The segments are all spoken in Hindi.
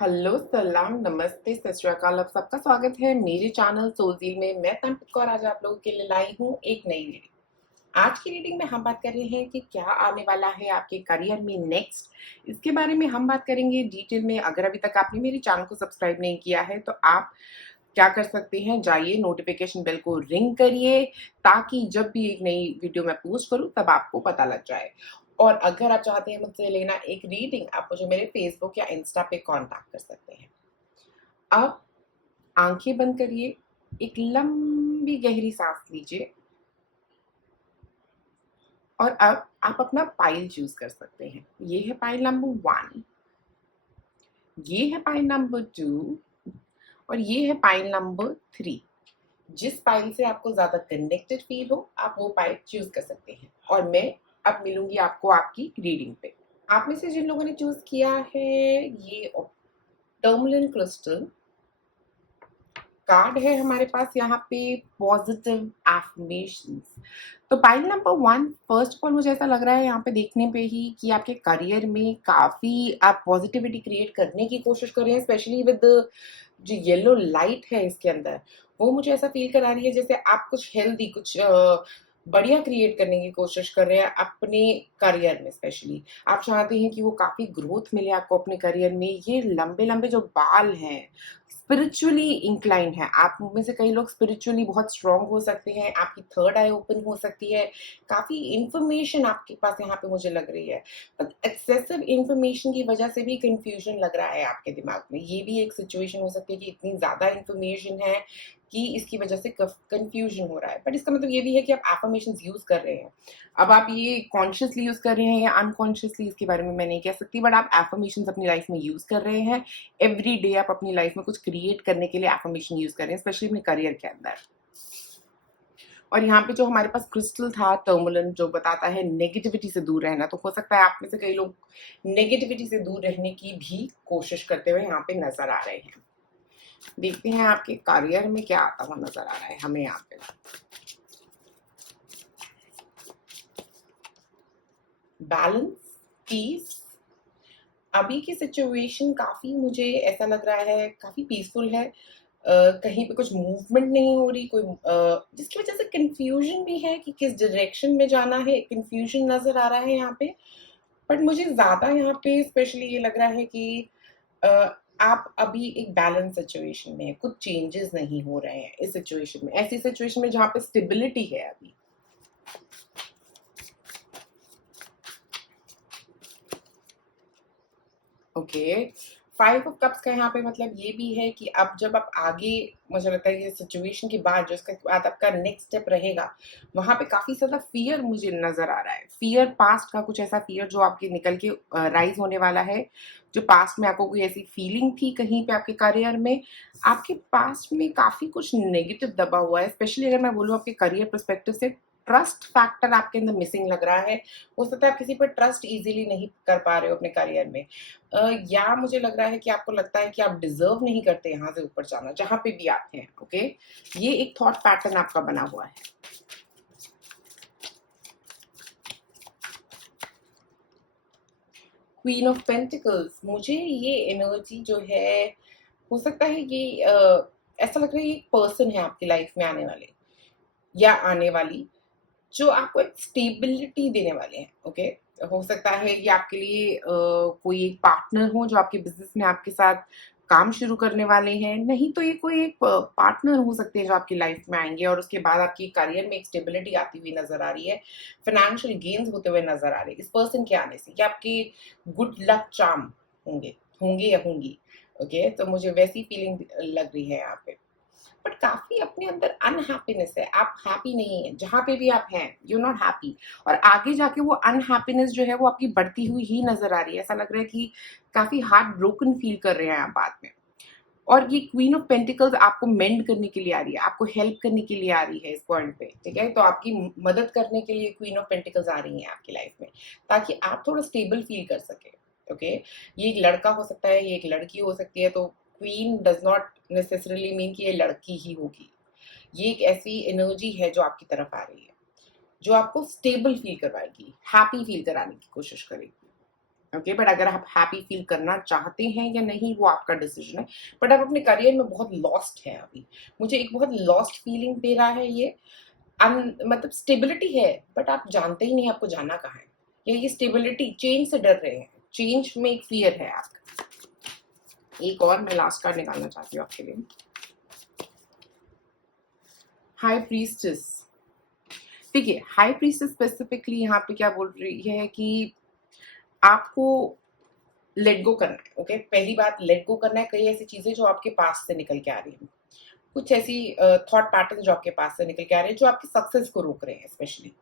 हेलो, सलाम, नमस्ते, सत श्री अकाल। आप सबका स्वागत है मेरे चैनल सोलजील में। मैं तनप्रीत कौर आज आप लोगों के लिए लाई हूँ एक नई रीडिंग। आज की रीडिंग में हम बात कर रहे हैं कि क्या आने वाला है आपके करियर में नेक्स्ट। इसके बारे में हम बात करेंगे डिटेल में। अगर अभी तक आपने मेरे चैनल को सब्सक्राइब नहीं किया है तो आप क्या कर सकते हैं, जाइए नोटिफिकेशन बेल को रिंग करिए ताकि जब भी एक नई वीडियो मैं पोस्ट करूं तब आपको पता लग जाए। और अगर आप चाहते हैं मुझसे लेना एक रीडिंग, आप मुझे मेरे फेसबुक या इंस्टा पे कांटेक्ट कर सकते हैं। अब आंखें बंद करिए, एक लंबी गहरी सांस लीजिए और अब आप अपना पाइल चूज कर सकते हैं। ये है पाइल नंबर 1, ये है पाइल नंबर 2 और ये है पाइल नंबर 3। जिस पाइल से आपको ज्यादा कनेक्टेड फील हो आप वो पाइल चूज कर सकते हैं। और मैं अब मिलूंगी आपको आपकी रीडिंग पे। आप में से जिन लोगों ने चूज किया है ये टर्मलिन क्रिस्टल कार्ड है हमारे पास यहाँ पे, पॉजिटिव एफर्मेशंस। तो pile number 1, first of all मुझे ऐसा लग रहा है यहाँ पे देखने पे ही कि आपके करियर में काफी आप पॉजिटिविटी क्रिएट करने की कोशिश कर रहे हैं, स्पेशली विद जो येलो लाइट है इसके अंदर। वो मुझे ऐसा फील करा रही है जैसे आप कुछ हेल्दी, कुछ बढ़िया क्रिएट करने की कोशिश कर रहे हैं अपने करियर में। स्पेशली आप चाहते हैं कि वो काफी ग्रोथ मिले आपको अपने करियर में। ये लंबे लंबे जो बाल हैं स्पिरिचुअली इंक्लाइन है। आप में से कई लोग स्पिरिचुअली बहुत स्ट्रांग हो सकते हैं, आपकी थर्ड आई ओपन हो सकती है, काफी इंफॉर्मेशन आपके पास यहाँ पे मुझे लग रही है। पर एक्सेसिव इंफॉर्मेशन की वजह से भी कंफ्यूजन लग रहा है आपके दिमाग में। ये भी एक सिचुएशन हो सकती है कि इतनी ज्यादा इंफॉर्मेशन है कि इसकी वजह से कंफ्यूजन हो रहा है। बट इसका मतलब ये भी है कि आप एफर्मेशन यूज कर रहे हैं। अब आप ये कॉन्शियसली यूज कर रहे हैं या अनकॉन्शियसली, इसके बारे में मैं नहीं कह सकती, बट आप एफर्मेशन अपनी लाइफ में यूज कर रहे हैं। एवरी डे आप अपनी लाइफ में कुछ क्रिएट करने के लिए एफर्मेशन यूज कर रहे हैं, स्पेशली अपने करियर के अंदर। और यहाँ पे जो हमारे पास क्रिस्टल था टर्मोलन, जो बताता है नेगेटिविटी से दूर रहना, तो हो सकता है आप में से कई लोग नेगेटिविटी से दूर रहने की भी कोशिश करते हुए यहाँ पे नजर आ रहे हैं। देखते हैं आपके करियर में क्या आता हुआ नजर आ रहा है हमें यहाँ पे। Balance, peace. अभी की सिचुएशन काफी मुझे ऐसा लग रहा है काफी पीसफुल है। कहीं पे कुछ मूवमेंट नहीं हो रही, कोई जिसकी वजह से कंफ्यूजन भी है कि किस डायरेक्शन में जाना है। कंफ्यूजन नजर आ रहा है यहाँ पे। बट मुझे ज्यादा यहाँ पे स्पेशली ये लग रहा है कि अ, आप अभी एक बैलेंस सिचुएशन में है, कुछ चेंजेस नहीं हो रहे हैं इस सिचुएशन में, ऐसी सिचुएशन में जहाँ पे स्टेबिलिटी है अभी। ओके, 5 ऑफ कप्स का यहाँ पे मतलब ये भी है कि अब जब आप आगे, मुझे लगता है ये सिचुएशन के बाद जो इसके बाद आपका नेक्स्ट स्टेप रहेगा, वहां पे काफी ज्यादा फियर मुझे नजर आ रहा है। फियर, पास्ट का कुछ ऐसा फियर जो आपके निकल के राइज होने वाला है। जो पास्ट में आपको कोई ऐसी फीलिंग थी कहीं पे आपके करियर में, आपके पास्ट में काफी कुछ नेगेटिव दबा हुआ है। स्पेशली अगर मैं बोलूँ आपके करियर परस्पेक्टिव से, ट्रस्ट फैक्टर आपके अंदर मिसिंग लग रहा है। हो सकता है आप किसी पर ट्रस्ट इजीली नहीं कर पा रहे हो अपने करियर में। या मुझे लग रहा है कि आपको लगता है कि आप डिजर्व नहीं करते यहाँ से ऊपर जाना, जहां पे भी आप हैं। ओके, ये एक थॉट पैटर्न आपका बना हुआ है। क्वीन ऑफ पेंटिकल्स, मुझे ये एनर्जी जो है, हो सकता है ये ऐसा लग रहा है ये एक पर्सन है आपकी लाइफ में आने वाले या आने वाली, जो आपको एक स्टेबिलिटी देने वाले हैं। ओके, हो सकता है ये आपके लिए कोई एक पार्टनर हो जो आपके बिजनेस में आपके साथ काम शुरू करने वाले हैं। नहीं तो ये कोई एक पार्टनर हो सकते हैं जो आपकी लाइफ में आएंगे और उसके बाद आपकी करियर में एक स्टेबिलिटी आती हुई नजर आ रही है, फाइनेंशियल गेन्स होते हुए नजर आ रहे हैं इस पर्सन के आने से। ये आपकी गुड लक चार्म होंगे, होंगे या होंगी। ओके, तो मुझे वैसी फीलिंग लग रही है यहाँ पे। बट काफी अपने अंदर अनहैप्पीनेस है, आप हैप्पी नहीं है जहां पे भी आप हैं, यू नॉट हैप्पी। और आगे जाके वो अनहैप्पीनेस जो है वो आपकी बढ़ती हुई ही नजर आ रही है। ऐसा लग रहा है कि काफी हार्ट ब्रोकन फील कर रहे हैं आप बाद में। और ये क्वीन ऑफ पेंटिकल्स आपको मेंड करने के लिए आ रही है, आपको हेल्प करने के लिए आ रही है इस पॉइंट पे। ठीक है, तो आपकी मदद करने के लिए क्वीन ऑफ पेंटिकल्स आ रही है आपकी लाइफ में, ताकि आप थोड़ा स्टेबल फील कर सके। ओके, ये एक लड़का हो सकता है, ये एक लड़की हो सकती है। तो queen does not necessarily mean कि ये लड़की ही होगी। ये एक ऐसी एनर्जी है जो आपकी तरफ आ रही है, जो आपको स्टेबल फील करवाएगी, हैप्पी फील कराने की कोशिश करेगी। ओके, बट अगर आप हैप्पी फील करना चाहते हैं या नहीं वो आपका डिसीजन है। बट आप अपने करियर में बहुत लॉस्ट है अभी, मुझे एक बहुत लॉस्ट फीलिंग दे रहा है ये। मतलब स्टेबिलिटी है बट आप जानते ही नहीं आपको जाना कहाँ है, या ये स्टेबिलिटी चेंज से डर रहे हैं, चेंज में एक फियर है आपका। एक और मैं लास्ट कार्ड निकालना चाहती हूँ आपके लिए, हाई प्रीस्टेस। देखिए हाई प्रीस्टेस स्पेसिफिकली यहाँ पे क्या बोल रही है कि आपको लेट गो करना है। ओके, पहली बात लेट गो करना है कई ऐसी चीजें जो आपके पास से निकल के आ रही हैं, कुछ ऐसी थॉट पैटर्न जो आपके पास से निकल के आ रहे हैं जो आपकी सक्सेस को रोक रहे हैं, स्पेशली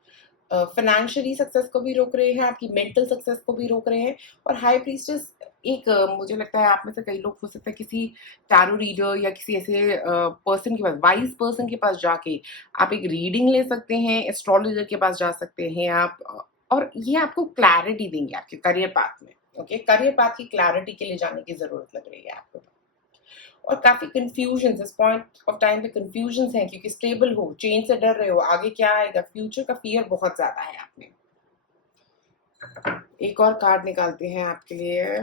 फाइनेंशियली सक्सेस को भी रोक रहे हैं, आपकी मेंटल सक्सेस को भी रोक रहे हैं। और हाई प्रीस्टेस एक मुझे लगता है आप में से कई लोग हो सकता है किसी टैरो रीडर या किसी ऐसे पर्सन के पास, वाइज पर्सन के पास जाके आप एक रीडिंग ले सकते हैं, एस्ट्रोलॉजर के पास जा सकते हैं आप, और ये आपको क्लैरिटी देंगे आपके करियर पाथ में। ओके, करियर पाथ की क्लैरिटी के लिए जाने की जरूरत लग रही है आपको। और काफी कंफ्यूजन इस पॉइंट ऑफ टाइम पे कंफ्यूजन है, क्योंकि स्टेबल हो, चेंज से डर रहे हो, आगे क्या आएगा, फ्यूचर का फियर बहुत ज्यादा है आप में। एक और कार्ड निकालते हैं आपके लिए,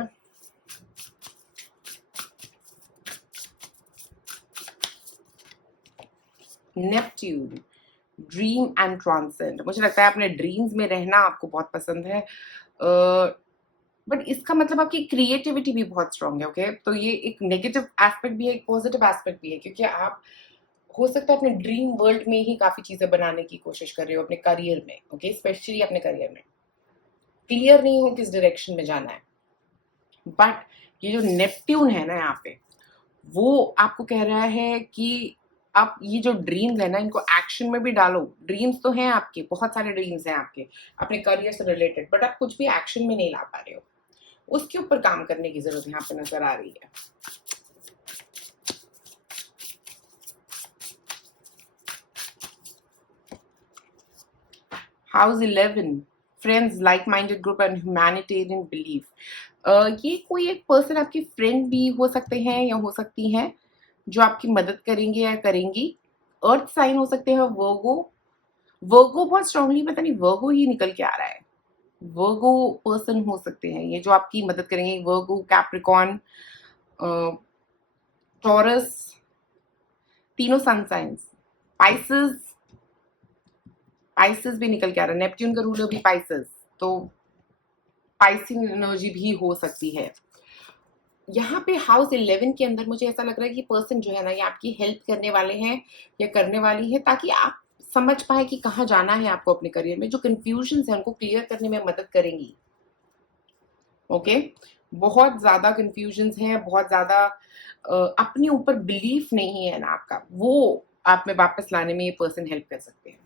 नेपट्यून, ड्रीम एंड ट्रांसेंड। मुझे लगता है अपने ड्रीम्स में रहना आपको बहुत पसंद है, बट इसका मतलब आपकी क्रिएटिविटी भी बहुत स्ट्रांग है। ओके, तो ये एक नेगेटिव एस्पेक्ट भी है, एक पॉजिटिव एस्पेक्ट भी है, क्योंकि आप हो सकता है अपने ड्रीम वर्ल्ड में ही काफी चीजें बनाने की कोशिश कर रहे हो अपने करियर में। ओके, स्पेशली अपने करियर में क्लियर नहीं हो किस डायरेक्शन में जाना है। बट ये जो नेपट्यून है ना यहाँ पे, वो आपको कह रहा है कि आप ये जो ड्रीम्स है ना इनको एक्शन में भी डालो। ड्रीम्स तो हैं आपके, बहुत सारे ड्रीम्स हैं आपके अपने करियर से रिलेटेड, बट आप कुछ भी एक्शन में नहीं ला पा रहे हो, उसके ऊपर काम करने की जरूरत यहाँ पे नजर आ रही है। House 11, friends, like minded group and humanitarian belief. ये कोई एक पर्सन आपकी फ्रेंड भी हो सकते हैं या हो सकती हैं जो आपकी मदद करेंगे या करेंगी। अर्थ साइन हो सकते हैं वर्गो, वर्गो बहुत स्ट्रांगली पता नहीं वर्गो ही निकल के आ रहा है, वर्गो पर्सन हो सकते हैं ये जो आपकी मदद करेंगे, वर्गो, कैप्रिकॉन, टॉरस, तीनों सन साइंस, पाइसेस, पाइसेस भी निकल के आ रहा है, नेपट्यून का रूलर भी पाइसेस, तो पाइसिंग एनर्जी भी हो सकती है। यहाँ पे हाउस 11 के अंदर मुझे ऐसा लग रहा है कि पर्सन जो है ना ये आपकी हेल्प करने वाले हैं या करने वाली है, ताकि आप समझ पाए कि कहाँ जाना है आपको अपने करियर में। जो कंफ्यूजन है उनको क्लियर करने में मदद करेंगी। ओके, बहुत ज्यादा कंफ्यूजन है, बहुत ज्यादा अपने ऊपर बिलीफ नहीं है ना आपका, वो आप में वापस लाने में ये पर्सन हेल्प कर सकते हैं।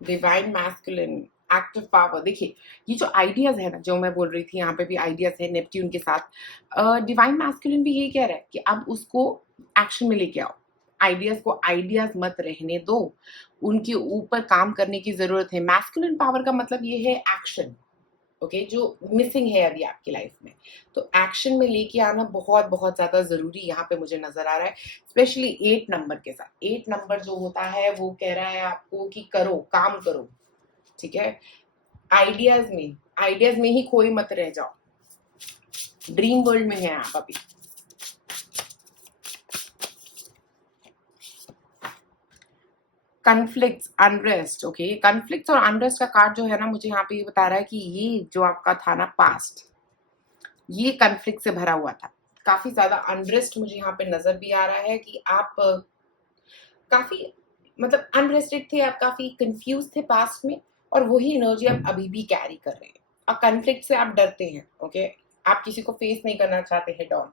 Divine masculine, active power. देखिए ये जो आइडियाज है ना जो मैं बोल रही थी, यहाँ पे भी आइडियाज है नेपट्यून के साथ। डिवाइन मैस्कुलिन भी यही कह रहा है कि अब उसको एक्शन में लेके आओ, आइडियाज को आइडियाज मत रहने दो, उनके ऊपर काम करने की जरूरत है। मैस्कुलिन पावर का मतलब ये है एक्शन। ओके, जो मिसिंग है अभी आपकी लाइफ में, तो एक्शन में लेके आना बहुत बहुत ज्यादा जरूरी यहाँ पे मुझे नजर आ रहा है, स्पेशली 8 नंबर के साथ। 8 नंबर जो होता है वो कह रहा है आपको कि करो, काम करो, ठीक है। आइडियाज में ही खोए मत रह जाओ, ड्रीम वर्ल्ड में है आप अभी। Conflicts, unrest. ओके, कन्फ्लिक्ट्स और अनरेस्ट का कार्ड जो है ना मुझे यहाँ पे ये बता रहा है कि ये जो आपका था ना पास्ट, ये कन्फ्लिक्ट से भरा हुआ था, काफी ज्यादा अनरेस्ट मुझे यहाँ पे नजर भी आ रहा है कि आप काफी मतलब अनरेस्टेड थे, आप काफी कंफ्यूज थे पास्ट में, और वही एनर्जी आप अभी भी कैरी कर रहे हैं। और कन्फ्लिक्ट से आप डरते हैं। ओके, आप किसी को फेस नहीं करना चाहते हैं डॉन,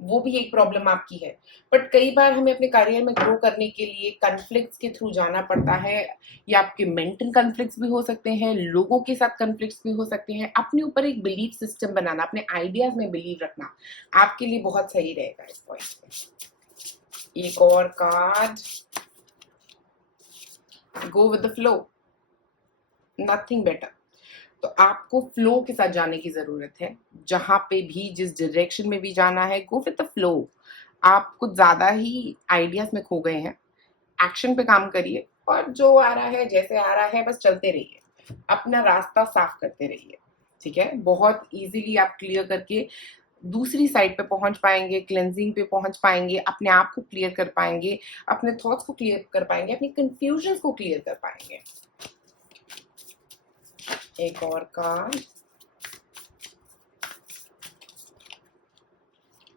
वो भी एक प्रॉब्लम आपकी है। बट कई बार हमें अपने करियर में ग्रो करने के लिए कन्फ्लिक्ट्स के थ्रू जाना पड़ता है, या आपके मेंटल कन्फ्लिक्ट्स भी हो सकते हैं, लोगों के साथ कन्फ्लिक्ट्स भी हो सकते हैं। अपने ऊपर एक बिलीफ सिस्टम बनाना, अपने आइडियाज में बिलीव रखना आपके लिए बहुत सही रहेगा इस पॉइंट पे। एक और card, go with the flow, nothing better. तो आपको फ्लो के साथ जाने की जरूरत है, जहां पे भी जिस डायरेक्शन में भी जाना है, गो विद द फ्लो। आप कुछ ज़्यादा ही आइडियाज़ में खो गए हैं। एक्शन पे काम करिए और जो आ रहा है, जैसे आ रहा है, बस चलते रहिए। अपना रास्ता साफ करते रहिए, ठीक है? बहुत ईज़िली आप क्लियर करके दूसरी साइड पे पहुँच पाएँगे, क्लेंजिंग पे पहुँच पाएँगे, अपने आप को क्लियर कर पाएँगे, अपने थॉट्स को क्लियर कर पाएँगे, अपनी कन्फ्यूजन्स को क्लियर कर पाएँगे। एक और कार्ड।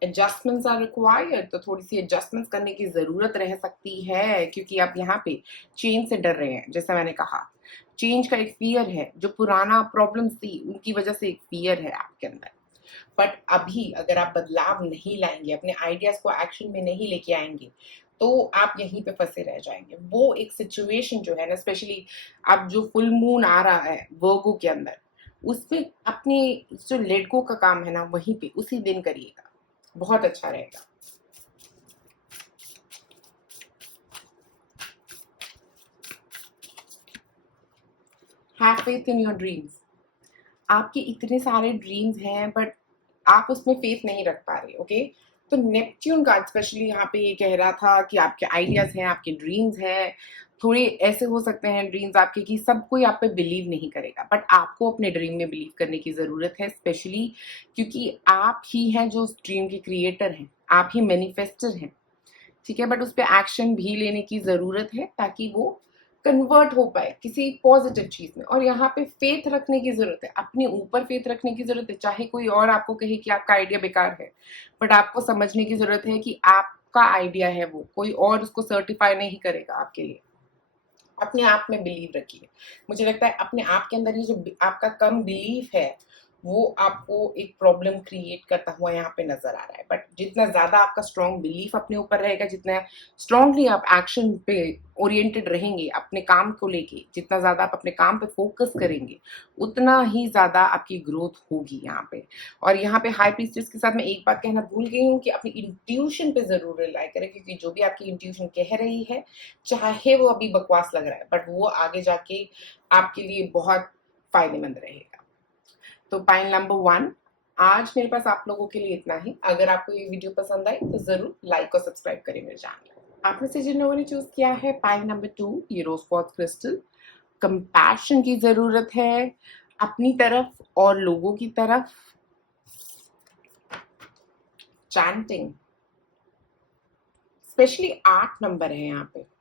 एडजस्टमेंट्स आर रिक्वायर्ड, तो थोड़ी सी एडजस्टमेंट्स करने की ज़रूरत रह सकती है, क्योंकि आप यहाँ पे चेंज से डर रहे हैं। जैसा मैंने कहा, चेंज का एक फ़ियर है, जो पुराना प्रॉब्लम्स थी, उनकी वजह से एक फ़ियर है आपके अंदर। बट अभी अगर आप बदलाव नहीं लाएँगे, अपने आइडियाज़ को एक्शन में नहीं लेके आएँगे, तो आप यहीं पे फँसे रह जाएँगे। वो एक सिचुएशन जो है ना, स्पेशली अब जो फुल मून आ रहा है वर्गो के अंदर, उसपे अपने जो लेट गो का काम है ना, वहीं पे उसी दिन करिएगा, बहुत अच्छा रहेगा। Have faith in your dreams. आपके इतने सारे ड्रीम्स हैं, बट आप उसमें फेथ नहीं रख पा रहे, ओके? तो नेपच्यून कार्ड स्पेशली यहाँ पे ये कह रहा था कि आपके आइडियाज हैं, आपके ड्रीम्स हैं, थोड़े ऐसे हो सकते हैं ड्रीम्स आपके कि सब कोई आप पे बिलीव नहीं करेगा, बट आपको अपने ड्रीम में बिलीव करने की ज़रूरत है, स्पेशली क्योंकि आप ही हैं जो उस ड्रीम के क्रिएटर हैं, आप ही मैनिफेस्टर हैं, ठीक है? बट उस पर एक्शन भी लेने की ज़रूरत है, ताकि वो कन्वर्ट हो पाए किसी पॉजिटिव चीज़ में। और यहाँ पे फेथ रखने की ज़रूरत है, अपने ऊपर फेथ रखने की ज़रूरत है। चाहे कोई और आपको कहे कि आपका आइडिया बेकार है, बट आपको समझने की ज़रूरत है कि आपका आइडिया है वो, कोई और उसको सर्टिफाई नहीं करेगा आपके लिए। अपने आप में बिलीव रखिए। मुझे लगता है अपने आप के अंदर ही जो आपका कम बिलीफ है, वो आपको एक प्रॉब्लम क्रिएट करता हुआ यहाँ पे नजर आ रहा है। बट जितना ज्यादा आपका स्ट्रॉन्ग बिलीफ अपने ऊपर रहेगा, जितना स्ट्रांगली आप एक्शन पे ओरिएंटेड रहेंगे अपने काम को लेके, जितना ज्यादा आप अपने काम पे फोकस करेंगे, उतना ही ज्यादा आपकी ग्रोथ होगी यहाँ पे। और यहाँ पे हाई प्रीस्टेस के साथ मैं एक बात कहना भूल गई हूँ कि अपनी इंट्यूशन पे जरूर रिलाई करें, क्योंकि जो भी आपकी इंट्यूशन कह रही है, चाहे वो अभी बकवास लग रहा है, बट वो आगे जाके आपके लिए बहुत फायदेमंद रहेगा। तो पाइल नंबर 1, आज मेरे पास आप लोगों के लिए इतना ही। अगर आपको ये वीडियो पसंद आई तो जरूर लाइक और सब्सक्राइब करें मेरे चैनल। आप में से जिन लोगों ने चूज किया है पाइल नंबर 2, ये रोज क्वार्ट्ज क्रिस्टल, कंपैशन की जरूरत है अपनी तरफ और लोगों की तरफ। चैंटिंग, स्पेशली 8 नंबर है यहाँ पे,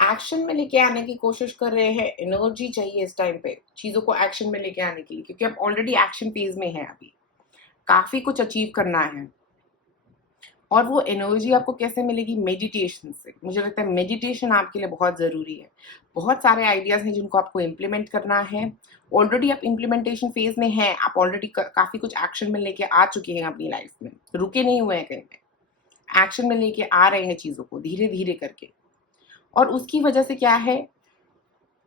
एक्शन में लेके आने की कोशिश कर रहे हैं। एनर्जी चाहिए इस टाइम पे चीजों को एक्शन में लेके आने के लिए, क्योंकि आप ऑलरेडी एक्शन फेज में हैं, अभी काफी कुछ अचीव करना है। और वो एनर्जी आपको कैसे मिलेगी? मेडिटेशन से। मुझे लगता है मेडिटेशन आपके लिए बहुत ज़रूरी है। बहुत सारे आइडियाज़ हैं जिनको आपको इम्प्लीमेंट करना है। ऑलरेडी आप इम्प्लीमेंटेशन फेज में हैं, आप ऑलरेडी काफ़ी कुछ एक्शन में लेके आ चुके हैं अपनी लाइफ में, रुके नहीं हुए हैं कहीं पे, एक्शन में लेके आ रहे हैं चीज़ों को धीरे धीरे करके। और उसकी वजह से क्या है,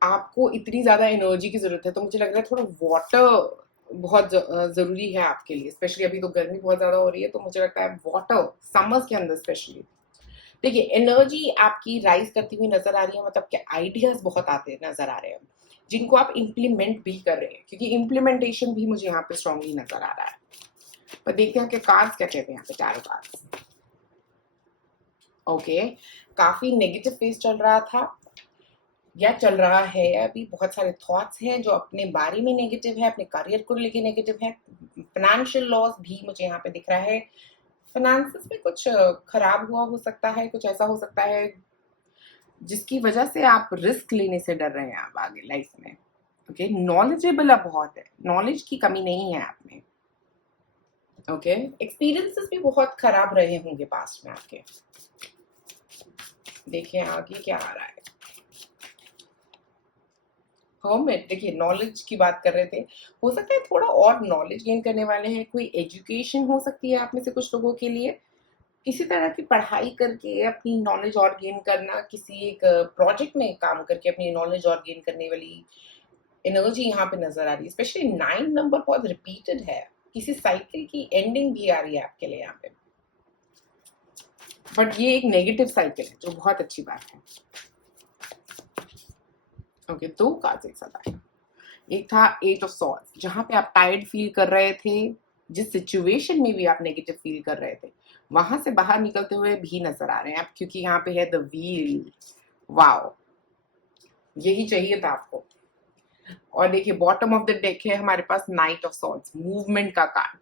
आपको इतनी ज़्यादा एनर्जी की ज़रूरत है, तो मुझे लग रहा है थोड़ा वाटर बहुत ज़रूरी है आपके लिए। स्पेशली अभी तो गर्मी बहुत ज़्यादा हो रही है, तो मुझे लगता है वाटर समर्स के अंदर स्पेशली। देखिए, एनर्जी आपकी राइज करती हुई नज़र आ रही है, मतलब कि आइडियाज़ बहुत आते नज़र आ रहे हैं, जिनको आप इम्प्लीमेंट भी कर रहे हैं, क्योंकि इम्प्लीमेंटेशन भी मुझे यहाँ पे स्ट्रांगली नज़र आ रहा है। पर देखते हैं कि कार्ड्स क्या कहते हैं यहाँ पे, टैरो कार्ड्स। ओके, काफ़ी नेगेटिव फेस चल रहा था या चल रहा है अभी। बहुत सारे थॉट्स हैं जो अपने बारे में नेगेटिव है, अपने करियर को लेके नेगेटिव है। फाइनेंशियल लॉस भी मुझे यहाँ पे दिख रहा है। फाइनेंसेस में कुछ खराब हुआ हो सकता है, कुछ ऐसा हो सकता है जिसकी वजह से आप रिस्क लेने से डर रहे हैं आप आगे लाइफ में। ओके, नॉलेजेबल अब बहुत है, नॉलेज की कमी नहीं है आप में। ओके, एक्सपीरियंसेस भी बहुत खराब रहे होंगे पास्ट में आपके। देखिए आगे क्या आ रहा है। हर्मिट, देखिए नॉलेज की बात कर रहे थे, हो सकता है थोड़ा और नॉलेज गेन करने वाले हैं। कोई एजुकेशन हो सकती है आप में से कुछ लोगों के लिए, किसी तरह की पढ़ाई करके अपनी नॉलेज और गेन करना, किसी एक प्रोजेक्ट में काम करके अपनी नॉलेज और गेन करने वाली एनर्जी यहाँ पे नजर आ रही है। स्पेशली 9 नंबर बहुत रिपीटेड है, किसी साइकिल की एंडिंग भी आ रही है आपके लिए यहाँ पे, बट ये एक नेगेटिव साइकिल है, जो बहुत अच्छी बात है। ओके, 2 कार्ड्स एक साथ आए। एक था 8 ऑफ सॉर्ड्स, जहां पे आप टायर्ड फील कर रहे थे, जिस सिचुएशन में भी आप नेगेटिव फील कर रहे थे, वहां से बाहर निकलते हुए भी नजर आ रहे हैं आप, क्योंकि यहाँ पे है द व्हील। वाओ, यही चाहिए था आपको। और देखिए बॉटम ऑफ द डेक है हमारे पास नाइट ऑफ सॉर्ड्स, मूवमेंट का कार्ड।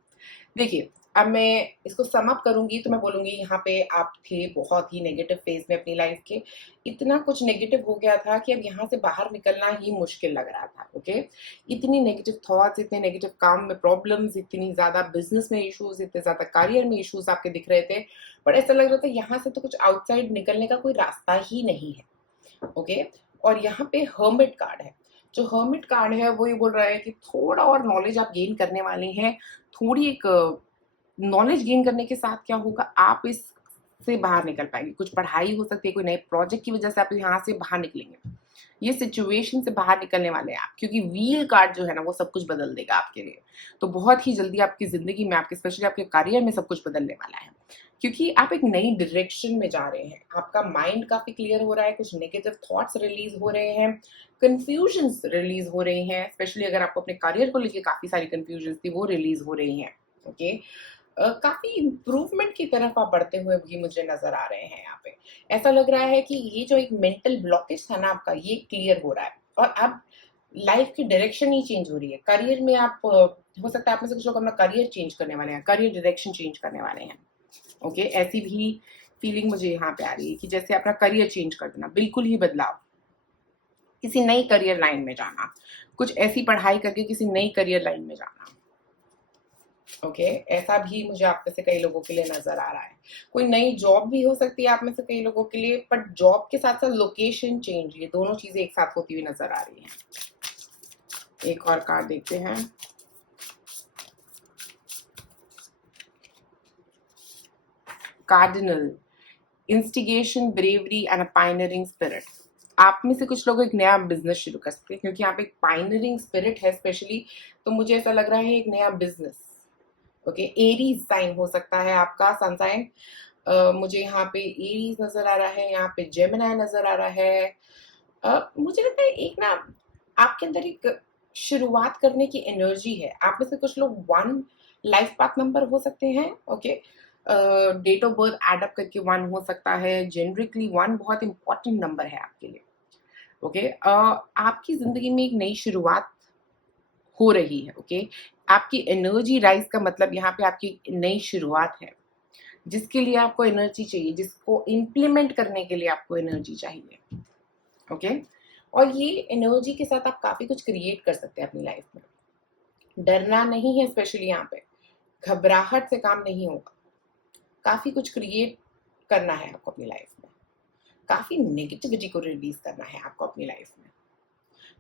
देखिए अब मैं इसको सम अप करूंगी तो मैं बोलूंगी यहाँ पे आप थे बहुत ही नेगेटिव फेज में अपनी लाइफ के। इतना कुछ नेगेटिव हो गया था कि अब यहाँ से बाहर निकलना ही मुश्किल लग रहा था। ओके, इतनी नेगेटिव थॉट्स, इतने नेगेटिव काम में प्रॉब्लम्स, इतनी ज्यादा बिजनेस में इश्यूज, इतने ज्यादा करियर में इश्यूज आपके दिख रहे थे। बट ऐसा लग रहा था यहाँ से तो कुछ आउटसाइड निकलने का कोई रास्ता ही नहीं है। ओके, और यहाँ पे हर्मिट कार्ड है। जो हर्मिट कार्ड है वो ये बोल रहा है कि थोड़ा और नॉलेज आप गेन करने वाले हैं। थोड़ी एक नॉलेज गेन करने के साथ क्या होगा, आप इस से बाहर निकल पाएंगे। कुछ पढ़ाई हो सकती है, कोई नए प्रोजेक्ट की वजह से आप यहाँ से बाहर निकलेंगे। ये सिचुएशन से बाहर निकलने वाले हैं आप, क्योंकि व्हील कार्ड जो है ना वो सब कुछ बदल देगा आपके लिए। तो बहुत ही जल्दी आपकी जिंदगी में, आपके स्पेशली आपके करियर में सब कुछ बदलने वाला है, क्योंकि आप एक नई डायरेक्शन में जा रहे हैं। आपका माइंड काफी क्लियर हो रहा है, कुछ नेगेटिव थॉट्स रिलीज हो रहे हैं, कंफ्यूजन्स रिलीज हो रही हैं। स्पेशली अगर आपको अपने करियर को लेकर काफी सारी कंफ्यूजन्स थी वो रिलीज हो रही हैं। ओके, काफी इम्प्रूवमेंट की तरफ आप बढ़ते हुए भी मुझे नजर आ रहे हैं यहाँ पे। ऐसा लग रहा है कि ये जो एक मेंटल ब्लॉकेज था ना आपका, ये क्लियर हो रहा है और अब लाइफ की डायरेक्शन ही चेंज हो रही है। करियर में आप हो सकता है आप में से कुछ लोग अपना करियर चेंज करने वाले हैं, करियर डायरेक्शन चेंज करने वाले हैं। ओके, ऐसी भी फीलिंग मुझे यहाँ पे आ रही है कि जैसे अपना करियर चेंज कर देना, बिल्कुल ही बदलाव, किसी नई करियर लाइन में जाना, कुछ ऐसी पढ़ाई करके किसी नई करियर लाइन में जाना। ओके, ऐसा भी मुझे आप में से कई लोगों के लिए नजर आ रहा है। कोई नई जॉब भी हो सकती है आप में से कई लोगों के लिए, बट जॉब के साथ साथ लोकेशन चेंज, ये दोनों चीजें एक साथ होती हुई नजर आ रही हैं। एक और कार्ड देखते हैं। Cardinal, instigation, bravery and a pioneering spirit. आप में से कुछ लोग एक नया बिजनेस शुरू कर सकते हैं, क्योंकि यहाँ पे एक पायनियरिंग स्पिरिट है स्पेशली। तो मुझे ऐसा लग रहा है एक नया बिजनेस। ओके, एरीज साइन हो सकता है आपका सन साइन। मुझे यहाँ पे एरीज नजर आ रहा है, यहाँ पे जेमिनी नजर आ रहा है। मुझे लगता है एक ना आपके अंदर एक शुरुआत करने की एनर्जी है। आप में से कुछ लोग वन लाइफ पाथ नंबर हो सकते हैं। Okay, date of birth add up करके वन हो सकता है। जेनरिकली वन बहुत इंपॉर्टेंट नंबर है आपके लिए। ओके, आपकी जिंदगी में एक नई शुरुआत हो रही है। ओके, आपकी एनर्जी राइज का मतलब यहाँ पे आपकी नई शुरुआत है, जिसके लिए आपको एनर्जी चाहिए, जिसको इम्प्लीमेंट करने के लिए आपको एनर्जी चाहिए। ओके, और ये एनर्जी के साथ आप काफी कुछ क्रिएट कर सकते हैं अपनी लाइफ में। डरना नहीं है, स्पेशली यहाँ पे घबराहट से काम नहीं होगा। काफी कुछ क्रिएट करना है आपको अपनी लाइफ में, काफी नेगेटिविटी को रिलीज करना है आपको अपनी लाइफ में,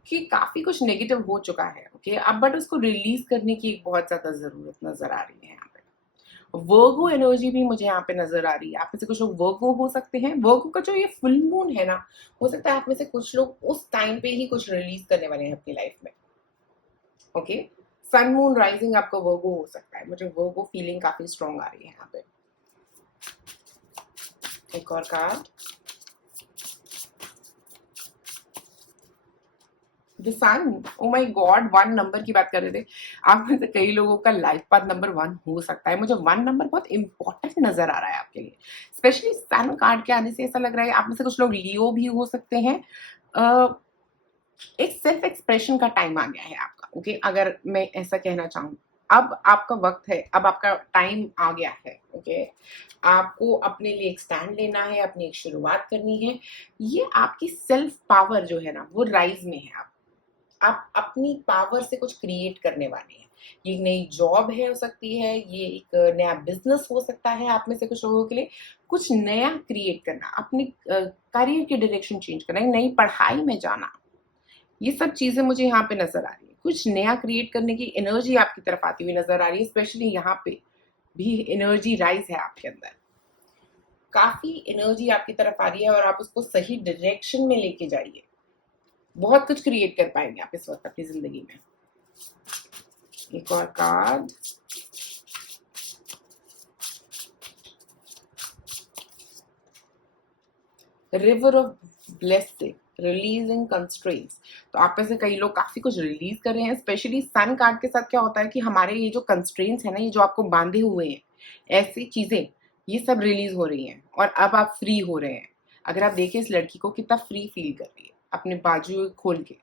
कि काफी कुछ नेगेटिव हो चुका है। ओके, अब बट उसको रिलीज करने की एक बहुत ज्यादा जरूरत नजर आ रही है यहाँ पे। वर्गो एनर्जी भी मुझे यहाँ पे नजर आ रही है। आप में से कुछ लोग वर्गो हो सकते हैं। वर्गो का जो ये फुल मून है ना, हो सकता है आप में से कुछ लोग उस टाइम पे ही कुछ रिलीज करने वाले हैं अपनी लाइफ में। ओके, सन मून राइजिंग आपका वर्गो हो सकता है। मुझे वर्गो फीलिंग काफी स्ट्रॉन्ग आ रही है यहाँ पे। एक और card, the sun. Oh my god, one number की बात कर रहे थे। आप में से कई लोगों का लाइफ पाथ नंबर वन हो सकता है। मुझे वन नंबर बहुत इंपॉर्टेंट नजर आ रहा है आपके लिए, स्पेशली सन कार्ड के आने से ऐसा लग रहा है। आप में से कुछ लोग लियो भी हो सकते हैं। एक सेल्फ एक्सप्रेशन का टाइम आ गया है आपका। ओके, अगर मैं ऐसा कहना चाहूँ, अब आपका वक्त है, अब आपका टाइम आ गया है। ओके, आपको अपने लिए एक स्टैंड लेना है, अपनी एक शुरुआत करनी है। ये आपकी सेल्फ पावर जो है ना वो राइज में है। आप अपनी पावर से कुछ क्रिएट करने वाले हैं। ये एक नई जॉब है, हो सकती है, ये एक नया बिजनेस हो सकता है। आप में से कुछ लोगों के लिए कुछ नया क्रिएट करना, अपने करियर की डायरेक्शन चेंज करना, नई पढ़ाई में जाना, ये सब चीजें मुझे यहाँ पे नजर आ रही है। कुछ नया क्रिएट करने की एनर्जी आपकी तरफ आती हुई नजर आ रही है। स्पेशली यहाँ पे भी एनर्जी राइज है आपके अंदर, काफी एनर्जी आपकी तरफ आ रही है और आप उसको सही डायरेक्शन में लेके जाइए। बहुत कुछ क्रिएट कर पाएंगे आप इस वक्त अपनी जिंदगी में। एक और card, river of blessing, releasing constraints. तो आप में से कई लोग काफी कुछ रिलीज कर रहे हैं। स्पेशली सन कार्ड के साथ क्या होता है कि हमारे ये जो कंस्ट्रेंट्स है ना, ये जो आपको बांधे हुए हैं, ऐसी चीजें, ये सब रिलीज हो रही हैं और अब आप फ्री हो रहे हैं। अगर आप देखें इस लड़की को कितना फ्री फील कर रही है अपने बाजू खोल के,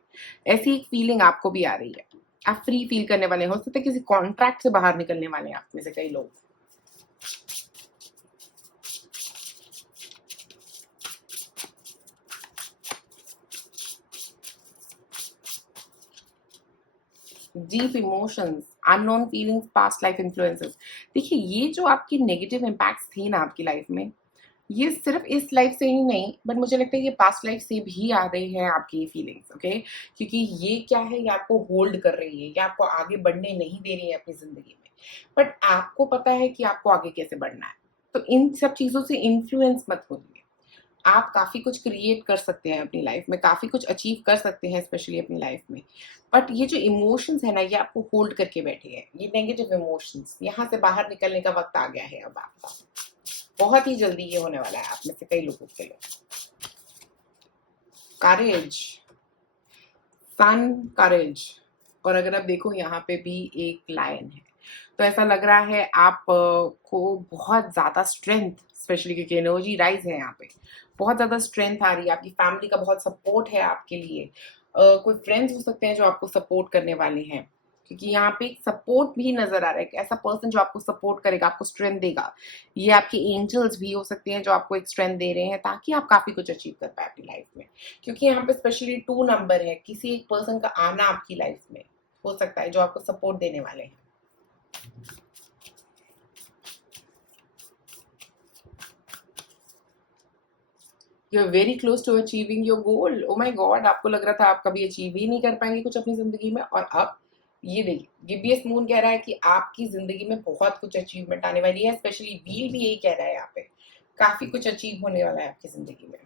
ऐसी एक फीलिंग आपको भी आ रही है। आप फ्री फील करने वाले हो सकते हैं, किसी कॉन्ट्रैक्ट से बाहर निकलने वाले हैं आप में से कई लोग। Deep emotions, unknown feelings, past life influences. देखिए ये जो आपकी नेगेटिव इम्पैक्ट्स थी ना आपकी लाइफ में, ये सिर्फ इस लाइफ से ही नहीं, बट मुझे लगता है ये पास्ट लाइफ से भी आ रही है आपकी ये फीलिंग्स। ओके, क्योंकि ये क्या है, ये आपको होल्ड कर रही है, ये आपको आगे बढ़ने नहीं दे रही है अपनी जिंदगी में, बट आपको पता है कि आपको आगे कैसे बढ़ना है। तो इन सब चीजों से इन्फ्लुएंस मत होइए। आप काफी कुछ क्रिएट कर सकते हैं अपनी लाइफ में, काफी कुछ अचीव कर सकते हैं स्पेशली अपनी लाइफ में, बट ये जो इमोशंस है ना, ये आपको होल्ड करके बैठे हैं। ये नेगेटिव इमोशंस, यहाँ से बाहर निकलने का वक्त आ गया है अब आपका। बहुत ही जल्दी ये होने वाला है आप में से कई लोगों के लिए। करेज, सन, करेज। और अगर आप देखो यहाँ पे भी एक लायन है, तो ऐसा लग रहा है आप को बहुत ज्यादा स्ट्रेंथ, स्पेशली क्योंकि एनर्जी राइज है यहाँ पे, बहुत ज्यादा स्ट्रेंथ आ रही है। आपकी फैमिली का बहुत सपोर्ट है आपके लिए। कोई फ्रेंड्स हो सकते हैं जो आपको सपोर्ट करने वाले हैं, क्योंकि यहाँ पे एक सपोर्ट भी नजर आ रहा है कि ऐसा पर्सन जो आपको सपोर्ट करेगा, आपको स्ट्रेंथ देगा। ये आपके एंजल्स भी हो सकते हैं जो आपको एक स्ट्रेंथ दे रहे हैं ताकि आप काफी कुछ अचीव कर पाए अपनी लाइफ में। क्योंकि यहाँ पे स्पेशली 2 नंबर है, किसी एक पर्सन का आना आपकी लाइफ में हो सकता है जो आपको सपोर्ट देने वाले हैं। You are very close to achieving your goal. Oh my god, आपको लग रहा था आप कभी अचीव ही नहीं कर पाएंगे कुछ अपनी जिंदगी में, और अब ये देखिए गिबियस मून कह रहा है कि आपकी जिंदगी में बहुत कुछ अचीवमेंट आने वाली है। स्पेशली व्हील भी यही कह रहा है यहाँ पे, काफी कुछ अचीव होने वाला है आपकी जिंदगी में,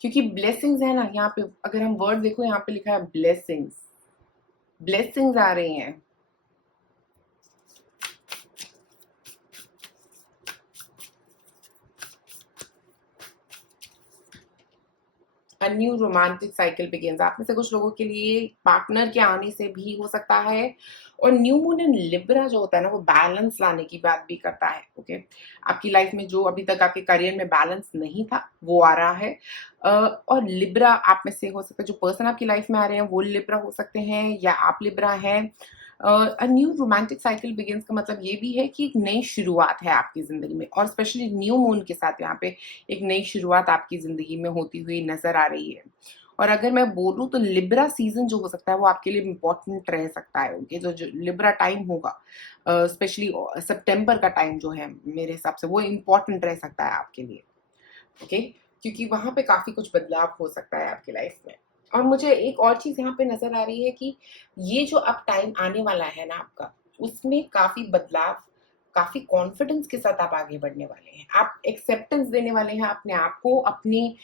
क्योंकि ब्लेसिंग्स है ना यहाँ पे। अगर हम वर्ड देखो, यहाँ पे लिखा है ब्लेसिंग्स, ब्लेसिंग्स आ रही हैं। A new romantic cycle begins. आप में से कुछ लोगों के लिए पार्टनर के आने से भी हो सकता है। और न्यू मून इन लिब्रा जो होता है ना, वो बैलेंस लाने की बात भी करता है। ओके, आपकी लाइफ में जो अभी तक आपके करियर में बैलेंस नहीं था वो आ रहा है। और लिब्रा आप में से हो सकता है, जो पर्सन आपकी लाइफ में आ रहे हैं वो लिब्रा हो सकते हैं या आप लिब्रा हैं। A new romantic cycle begins का मतलब ये भी है कि एक नई शुरुआत है आपकी जिंदगी में, और स्पेशली न्यू मून के साथ यहाँ पे एक नई शुरुआत आपकी जिंदगी में होती हुई नजर आ रही है। और अगर मैं बोलूँ तो लिब्रा सीजन जो हो सकता है वो आपके लिए इम्पोर्टेंट रह सकता है। ओके, तो जो लिब्रा टाइम होगा, स्पेशली सितंबर का टाइम जो है मेरे हिसाब से वो इम्पोर्टेंट रह सकता है आपके लिए। ओके, क्योंकि वहां पे काफी कुछ बदलाव हो सकता है आपकी लाइफ में। और मुझे एक और चीज यहाँ पे नजर आ रही है कि ये जो अब टाइम आने वाला है ना आपका, उसमें काफी बदलाव, काफी कॉन्फिडेंस के साथ आप आगे बढ़ने वाले हैं। आप एक्सेप्टेंस देने वाले हैं अपने आप को, अपनी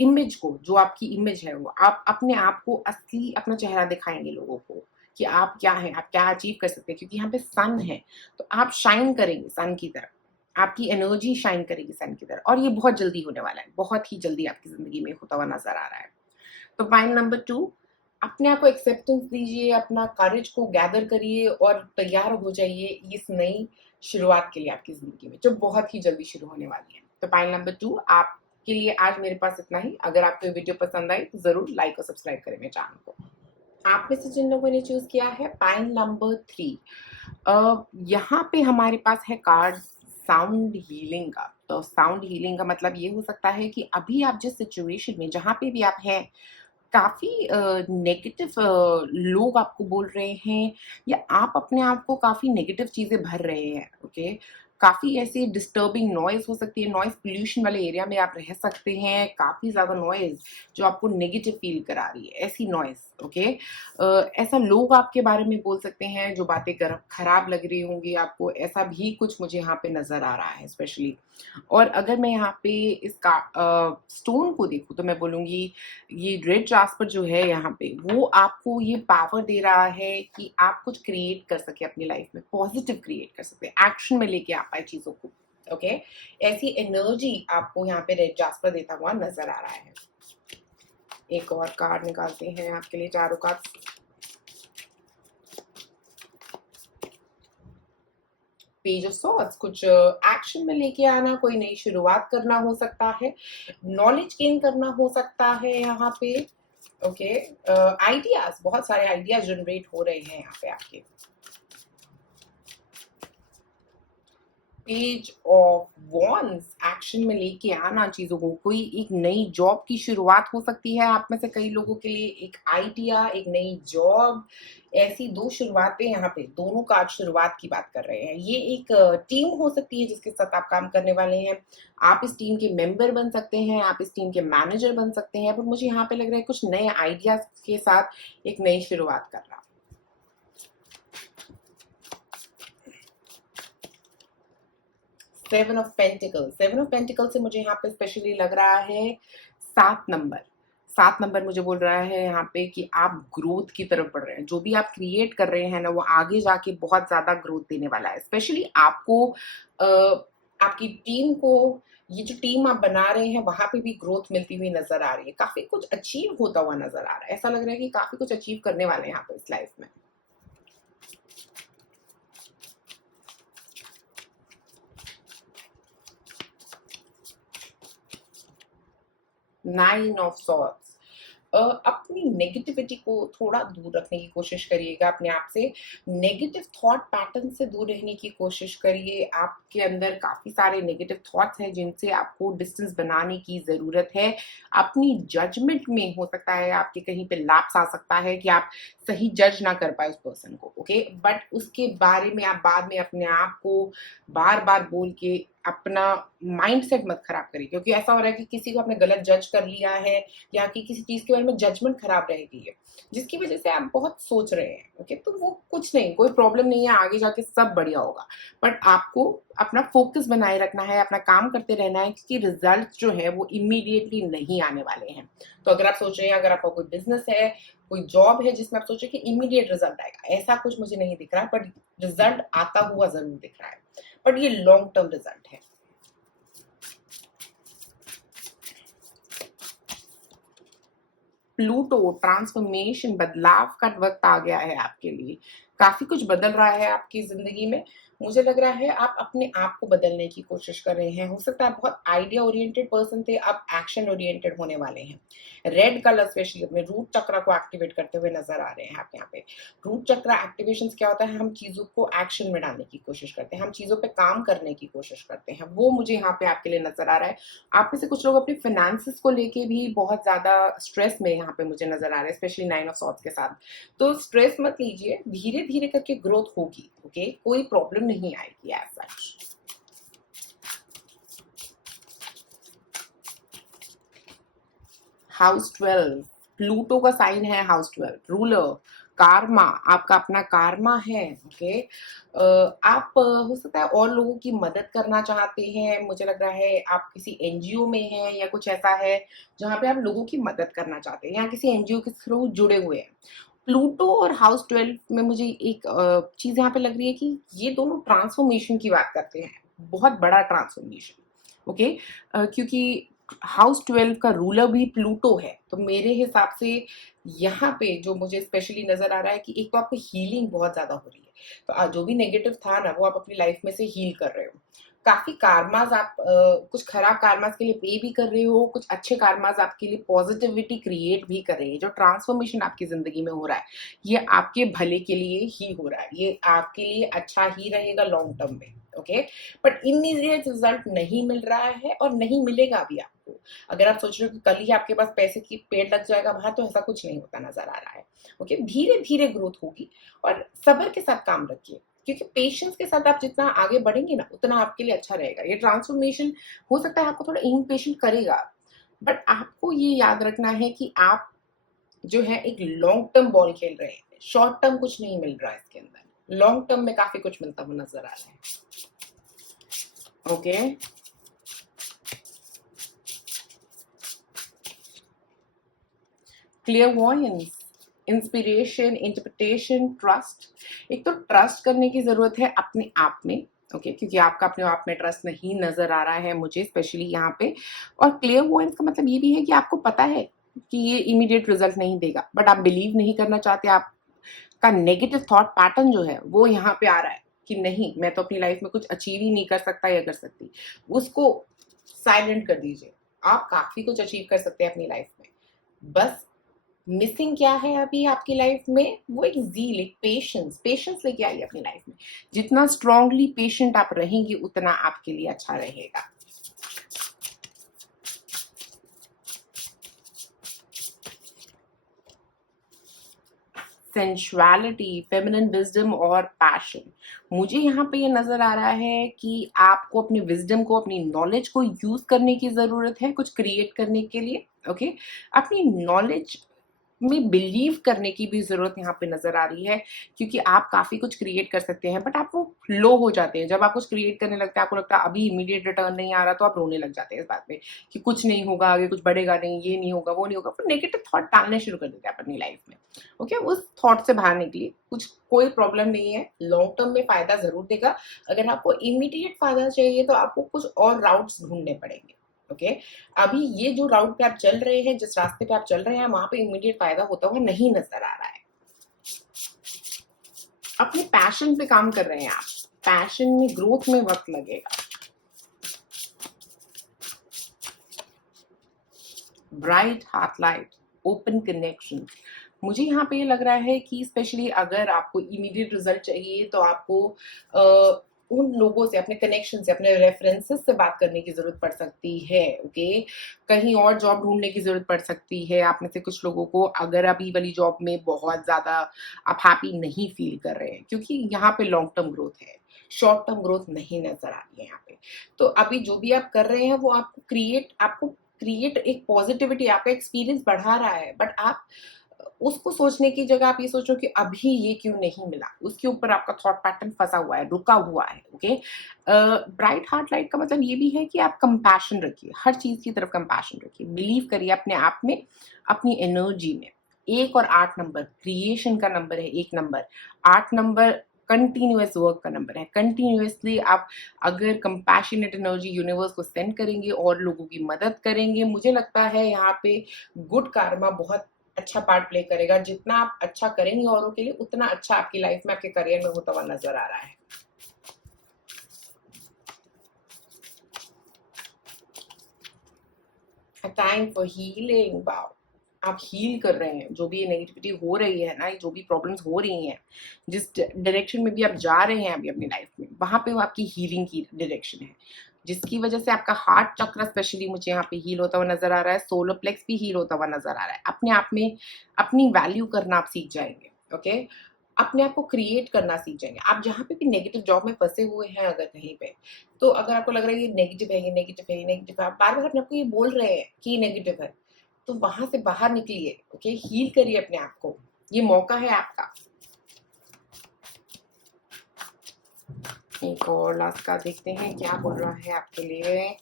इमेज को, जो आपकी इमेज है वो आप अपने आप को असली अपना चेहरा दिखाएंगे लोगों को कि आप क्या हैं, आप क्या अचीव कर सकते हैं। क्योंकि यहाँ पे सन है, तो आप शाइन करेंगे सन की तरह, आपकी एनर्जी शाइन करेगी सन की तरह, और ये बहुत जल्दी होने वाला है, बहुत ही जल्दी आपकी जिंदगी में होता हुआ नजर आ रहा है। तो पॉइंट नंबर 2, अपने आप को एक्सेप्टेंस दीजिए, अपना करेज को गैदर करिए और तैयार हो जाइए इस नई शुरुआत के लिए आपकी जिंदगी में, जो बहुत ही जल्दी शुरू होने वाली है। तो पॉइंट नंबर 2 आपके लिए आज मेरे पास इतना ही। अगर आपको ये वीडियो पसंद आई तो जरूर लाइक और सब्सक्राइब करें मेरे चैनल को। आप में से जिन लोगों ने चूज किया है पॉइंट नंबर 3, यहाँ पे हमारे पास है कार्ड साउंड हीलिंग का। तो साउंड हीलिंग का मतलब ये हो सकता है कि अभी आप जिस सिचुएशन में, जहाँ पे भी आप हैं, काफी नेगेटिव लोग आपको बोल रहे हैं, या आप अपने आप को काफी नेगेटिव चीजें भर रहे हैं। ओके, काफी ऐसे डिस्टर्बिंग नॉइज हो सकती है, नॉइज पोल्यूशन वाले एरिया में आप रह सकते हैं, काफी ज्यादा नॉइज जो आपको नेगेटिव फील करा रही है, ऐसी नॉइज। ओके, ऐसा लोग आपके बारे में बोल सकते हैं जो बातें खराब लग रही होंगी आपको, ऐसा भी कुछ मुझे यहाँ पे नजर आ रहा है स्पेशली। और अगर मैं यहाँ पे इसका स्टोन को देखूँ तो मैं बोलूंगी ये रेड जास्पर जो है यहाँ पे, वो आपको ये पावर दे रहा है कि आप कुछ क्रिएट कर सके अपनी लाइफ में, पॉजिटिव क्रिएट कर सकते हैं, एक्शन में लेके आ पाए चीजों को। ओके, ऐसी एनर्जी आपको यहाँ पे रेड जास्पर देता हुआ नजर आ रहा है। एक और कार्ड निकालते हैं आपके लिए, चारों कार्ड। पेज ऑफ सॉर्ट्स, कुछ एक्शन में लेके आना, कोई नई शुरुआत करना हो सकता है, नॉलेज गेन करना हो सकता है यहाँ पे। ओके, आइडियाज, बहुत सारे आइडियाज जनरेट हो रहे हैं यहाँ पे आपके। पेज ऑफ वॉन्ड्स, एक्शन में लेके आना चीजों को, कोई एक नई जॉब की शुरुआत हो सकती है आप में से कई लोगों के लिए, एक आइडिया, एक नई जॉब, ऐसी दो शुरुआतें यहाँ पे, दोनों का आज शुरुआत की बात कर रहे हैं। ये एक टीम हो सकती है जिसके साथ आप काम करने वाले हैं, आप इस टीम के मेंबर बन सकते हैं, आप इस टीम के मैनेजर बन सकते हैं, पर मुझे यहाँ पे लग रहा है कुछ नए आइडियाज के साथ एक नई शुरुआत कर रहा। 7 ऑफ पेंटिकल से मुझे यहाँ पे स्पेशली लग रहा है 7 नंबर। 7 नंबर मुझे बोल रहा है यहाँ पे कि आप ग्रोथ की तरफ बढ़ रहे हैं, जो भी आप क्रिएट कर रहे हैं ना वो आगे जाके बहुत ज्यादा ग्रोथ देने वाला है। स्पेशली आपको आपकी टीम को, ये जो टीम आप बना रहे हैं वहां पे भी ग्रोथ मिलती हुई नजर आ रही है, काफी कुछ अचीव होता हुआ नजर आ रहा है। ऐसा लग रहा है कि काफी कुछ अचीव करने वाले हैं यहाँ पे इस लाइफ में। नाइन ऑफ सॉर्ट्स, अपनी नेगेटिविटी को थोड़ा दूर रखने की कोशिश करिएगा, अपने आप से नेगेटिव थॉट पैटर्न से दूर रहने की कोशिश करिए। आपके अंदर काफी सारे नेगेटिव थॉट्स हैं जिनसे आपको डिस्टेंस बनाने की जरूरत है। अपनी जजमेंट में हो सकता है आपके कहीं पे लैप्स आ सकता है कि आप सही जज ना कर पाए उस पर्सन को, ओके, बट उसके बारे में आप बाद में अपने आप को बार बार बोल के अपना माइंडसेट मत खराब करिए, क्योंकि ऐसा हो रहा है कि किसी को आपने गलत जज कर लिया है या कि किसी चीज के बारे में जजमेंट खराब रह गई है जिसकी वजह से आप बहुत सोच रहे हैं। ओके, तो वो कुछ नहीं, कोई प्रॉब्लम नहीं है, आगे जाके सब बढ़िया होगा, बट आपको अपना फोकस बनाए रखना है, अपना काम करते रहना है, क्योंकि रिजल्ट जो है वो इमीडिएटली नहीं आने वाले हैं। तो अगर आप सोच रहे हैं, अगर आपका कोई बिजनेस है, कोई जॉब है जिसमें आप सोचे कि इमीडिएट रिजल्ट आएगा, ऐसा कुछ मुझे नहीं दिख रहा है, बट रिजल्ट आता हुआ जरूर दिख रहा है, बट ये लॉन्ग टर्म रिजल्ट है। प्लूटो, ट्रांसफॉर्मेशन, बदलाव का वक्त आ गया है आपके लिए, काफी कुछ बदल रहा है आपकी जिंदगी में। मुझे लग रहा है आप अपने आप को बदलने की कोशिश कर रहे हैं। हो सकता है आप बहुत आइडिया ओरिएंटेड पर्सन थे, अब एक्शन ओरिएंटेड होने वाले हैं। रेड कलर स्पेशली अपने रूट चक्र को एक्टिवेट करते हुए नजर आ रहे हैं आप यहाँ पे। रूट चक्र एक्टिवेशन क्या होता है, हम चीजों को एक्शन में डालने की कोशिश करते हैं, हम चीजों पे काम करने की कोशिश करते हैं, वो मुझे यहाँ पे आपके लिए नजर आ रहा है। आप में से कुछ लोग अपने फाइनेंसेस को लेके भी बहुत ज्यादा स्ट्रेस में यहाँ पे मुझे नजर आ रहा है, स्पेशली 9 ऑफ सॉर्ड्स के साथ। तो स्ट्रेस मत लीजिए, धीरे धीरे करके ग्रोथ होगी, ओके, कोई प्रॉब्लम नहीं आएगी एज सच। हाउस 12, प्लूटो का साइन है हाउस 12, रूलर, कार्मा, आपका अपना कार्मा है, ओके। आप हो सकता है और लोगों की मदद करना चाहते हैं, मुझे लग रहा है आप किसी एनजीओ में हैं या कुछ ऐसा है जहाँ पे आप लोगों की मदद करना चाहते हैं या किसी एनजीओ के थ्रू जुड़े हुए हैं। प्लूटो और हाउस 12 में मुझे एक चीज यहाँ पे लग रही है कि ये दोनों ट्रांसफॉर्मेशन की बात करते हैं, बहुत बड़ा ट्रांसफॉर्मेशन, ओके, क्योंकि हाउस 12 का रूलर भी प्लूटो है। तो मेरे हिसाब से यहाँ पे जो मुझे स्पेशली नजर आ रहा है कि एक तो आपको हीलिंग बहुत ज्यादा हो रही है, तो जो भी नेगेटिव था ना वो आप अपनी लाइफ में से हील कर रहे हो। काफी कार्मास आप कुछ खराब कार्मास के लिए पे भी कर रहे हो, कुछ अच्छे कार्मास आपके लिए पॉजिटिविटी क्रिएट भी कर रहे हैं। जो ट्रांसफॉर्मेशन आपकी जिंदगी में हो रहा है ये आपके भले के लिए ही हो रहा है, ये आपके लिए अच्छा ही रहेगा लॉन्ग टर्म में, ओके, बट इमीडिएट रिजल्ट नहीं मिल रहा है और नहीं मिलेगा भी आपको। अगर आप सोच रहे हो कि कल ही आपके पास पैसे की पेड़ लग जाएगा बाहर, तो ऐसा कुछ नहीं होता नजर आ रहा है, ओके। धीरे धीरे ग्रोथ होगी और सब्र के साथ काम रखिए, क्योंकि पेशेंस के साथ आप जितना आगे बढ़ेंगे ना उतना आपके लिए अच्छा रहेगा। ये ट्रांसफॉर्मेशन हो सकता है आपको थोड़ा इम्पेशेंट करेगा, बट आपको ये याद रखना है कि आप जो है एक लॉन्ग टर्म बॉल खेल रहे हैं, शॉर्ट टर्म कुछ नहीं मिल रहा है इसके अंदर, लॉन्ग टर्म में काफी कुछ मिलता हुआ नजर आ रहा है, okay. Clairvoyance, inspiration, interpretation, trust. एक तो ट्रस्ट करने की जरूरत है अपने आप में, ओके, क्योंकि आपका अपने आप में ट्रस्ट नहीं नजर आ रहा है मुझे स्पेशली यहाँ पे। और क्लियरवॉयंस का मतलब ये भी है कि आपको पता है कि ये इमीडिएट रिजल्ट नहीं देगा, बट आप बिलीव नहीं करना चाहते, आपका नेगेटिव थॉट पैटर्न जो है वो यहाँ पे आ रहा है कि नहीं, मैं तो अपनी लाइफ में कुछ अचीव ही नहीं कर सकता या कर सकती, उसको साइलेंट कर दीजिए। आप काफ़ी कुछ अचीव कर सकते हैं अपनी लाइफ में। बस मिसिंग क्या है अभी आपकी लाइफ में, वो एक ज़ील, एक पेशेंस, पेशेंस लेके आइए अपनी लाइफ में। जितना स्ट्रांगली पेशेंट आप रहेंगे उतना आपके लिए अच्छा रहेगा। सेंशुअलिटी, फेमिनिन विजडम और पैशन। मुझे यहाँ पे ये नजर आ रहा है कि आपको अपनी विजडम को, अपनी नॉलेज को यूज करने की जरूरत है कुछ क्रिएट करने के लिए। ओके, अपनी नॉलेज में बिलीव करने की भी ज़रूरत यहाँ पे नज़र आ रही है, क्योंकि आप काफ़ी कुछ क्रिएट कर सकते हैं, बट आप वो लो हो जाते हैं। जब आप कुछ क्रिएट करने लगते हैं, आपको लगता है अभी इमीडिएट रिटर्न नहीं आ रहा, तो आप रोने लग जाते हैं इस बात पे कि कुछ नहीं होगा, आगे कुछ बढ़ेगा नहीं, ये नहीं होगा, वो नहीं होगा। फिर नेगेटिव थॉट डालने शुरू कर देते हैं अपनी लाइफ में। ओके, उस थॉट से बाहर निकलिए। कुछ कोई प्रॉब्लम नहीं है, लॉन्ग टर्म में फ़ायदा ज़रूर देगा। अगर आपको इमीडिएट फ़ायदा चाहिए तो आपको कुछ और राउट्स ढूँढने पड़ेंगे। ओके, अभी ये जो राउट पे आप चल रहे हैं, जिस रास्ते पे आप चल रहे हैं, वहां पे इमीडिएट फायदा होता हुआ नहीं नजर आ रहा है। अपने पैशन पे काम कर रहे हैं आप, पैशन में ग्रोथ में वक्त लगेगा। Bright heart light, open connection. मुझे यहाँ पे ये लग रहा है कि स्पेशली अगर आपको इमीडिएट रिजल्ट चाहिए तो आपको उन लोगों से, अपने कनेक्शन से, अपने रेफरेंसेस से बात करने की जरूरत पड़ सकती है। ओके, कहीं और जॉब ढूंढने की जरूरत पड़ सकती है आप में से कुछ लोगों को, अगर अभी वाली जॉब में बहुत ज्यादा आप हैप्पी नहीं फील कर रहे हैं, क्योंकि यहाँ पे लॉन्ग टर्म ग्रोथ है, शॉर्ट टर्म ग्रोथ नहीं नजर आ रही है यहाँ पे। तो अभी जो भी आप कर रहे हैं वो आपको क्रिएट एक पॉजिटिविटी, आपका एक्सपीरियंस बढ़ा रहा है, बट आप उसको सोचने की जगह आप ये सोचो कि अभी ये क्यों नहीं मिला, उसके ऊपर आपका थॉट पैटर्न फंसा हुआ है, रुका हुआ है। ओके, ब्राइट हार्ट लाइट का मतलब ये भी है कि आप कंपैशन रखिए, हर चीज की तरफ कंपैशन रखिए, बिलीव करिए अपने आप में, अपनी एनर्जी में। 1 और 8 नंबर क्रिएशन का नंबर है, 1 नंबर, 8 नंबर कंटिन्यूअस वर्क का नंबर है। कंटिन्यूअसली आप अगर कंपैशनेट एनर्जी यूनिवर्स को सेंड करेंगे और लोगों की मदद करेंगे, मुझे लगता है यहाँ पे गुड कार्मा बहुत अच्छा पार्ट प्ले करेगा। जितना आप अच्छा करेंगे औरों के लिए, उतना अच्छा आपकी लाइफ में, आपके करियर में होता हुआ नजर आ रहा है। Time for healing. वाओ, आप हील कर रहे हैं। जो भी ये नेगेटिविटी हो रही है ना, जो भी प्रॉब्लम्स हो रही हैं, जिस डायरेक्शन में भी आप जा रहे हैं अभी अपनी लाइफ में, वहां पे वो आपकी हीलिंग की डायरेक्शन है, जिसकी वजह से आपका हार्ट चक्र स्पेशली मुझे यहाँ पे हील होता हुआ नजर आ रहा है, सोलर प्लेक्स भी हील होता हुआ नजर आ रहा है। अपने आप में अपनी वैल्यू करना आप सीख जाएंगे। ओके, अपने आप को क्रिएट करना सीख जाएंगे। आप जहाँ पे भी नेगेटिव जॉब में फंसे हुए हैं अगर कहीं पे, तो अगर आपको लग रहा है ये नेगेटिव है, ये नेगेटिव है, ये नेगेटिव है, आप बार बार अपने आप को ये बोल रहे हैं कि ये नेगेटिव है, तो वहां से बाहर निकलिए। ओके, हील करिए अपने आप को, ये मौका है आपका। एक और लास्ट का देखते हैं क्या बोल रहा है आपके लिए।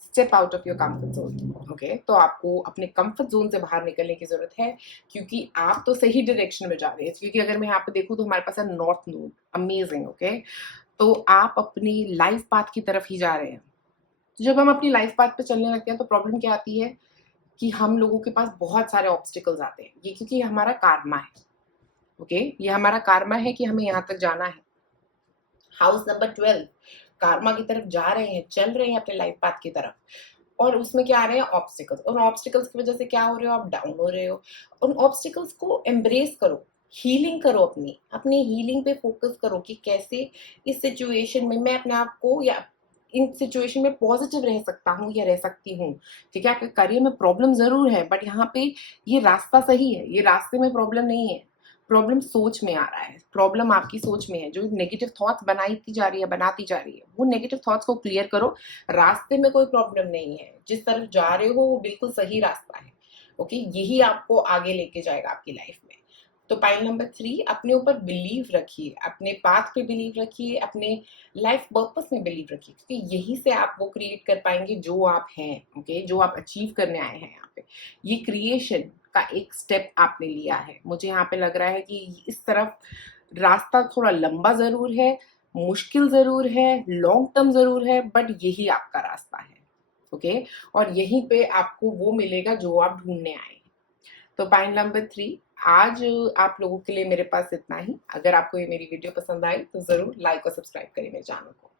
Step out of your comfort zone. Okay, तो आपको अपने कंफर्ट जोन से बाहर निकलने की जरूरत है, क्योंकि आप तो सही डायरेक्शन में जा रहे हैं। क्योंकि अगर मैं यहाँ पे देखूँ तो हमारे पास है नॉर्थ नोड, अमेजिंग। ओके, तो आप अपनी लाइफ पाथ की तरफ ही जा रहे हैं। तो जब हम अपनी लाइफ पाथ पे चलने लगते हैं तो प्रॉब्लम क्या आती है कि हम लोगों के पास बहुत सारे ऑब्स्टिकल्स आते हैं। ये क्योंकि हमारा कार्मा है। ओके, ये हमारा कार्मा है कि हमें यहाँ तक जाना है। हाउस नंबर 12, कार्मा की तरफ जा रहे हैं, चल रहे हैं अपने लाइफ पाथ की तरफ, और उसमें क्या आ रहे हैं ऑब्स्टिकल्स। और ऑब्स्टिकल्स की वजह से क्या हो रहे हो, आप डाउन हो रहे हो। उन ऑब्स्टिकल्स को एम्ब्रेस करो, हीलिंग करो, अपनी अपनी हीलिंग पे फोकस करो कि कैसे इस सिचुएशन में मैं अपने आप को, या इन सिचुएशन में पॉजिटिव रह सकता हूँ या रह सकती हूँ। ठीक है, आपके करियर में प्रॉब्लम जरूर है, बट यहाँ पे ये रास्ता सही है, ये रास्ते में प्रॉब्लम नहीं है। प्रॉब्लम सोच में आ रहा है, प्रॉब्लम आपकी सोच में है। जो नेगेटिव थॉट्स बनाती जा रही है, बनाती जा रही है, वो नेगेटिव थॉट्स को क्लियर करो। रास्ते में कोई प्रॉब्लम नहीं है, जिस तरफ जा रहे हो वो बिल्कुल सही रास्ता है। ओके, यही आपको आगे लेके जाएगा आपकी लाइफ में। तो पॉइंट नंबर 3, अपने ऊपर बिलीव रखिए, अपने पाथ पे बिलीव रखिए, अपने लाइफ पर्पस में बिलीव रखिए, क्योंकि यही से आप वो क्रिएट कर पाएंगे जो आप हैं। ओके, जो आप अचीव करने आए हैं यहाँ पे, ये क्रिएशन का एक स्टेप आपने लिया है। मुझे यहाँ पे लग रहा है कि इस तरफ रास्ता थोड़ा लंबा जरूर है, मुश्किल जरूर है, लॉन्ग टर्म जरूर है, बट यही आपका रास्ता है। ओके, और यहीं पे आपको वो मिलेगा जो आप ढूंढने आए हैं। तो पॉइंट नंबर 3, आज आप लोगों के लिए मेरे पास इतना ही। अगर आपको ये मेरी वीडियो पसंद आई तो ज़रूर लाइक और सब्सक्राइब करें मेरे चैनल को।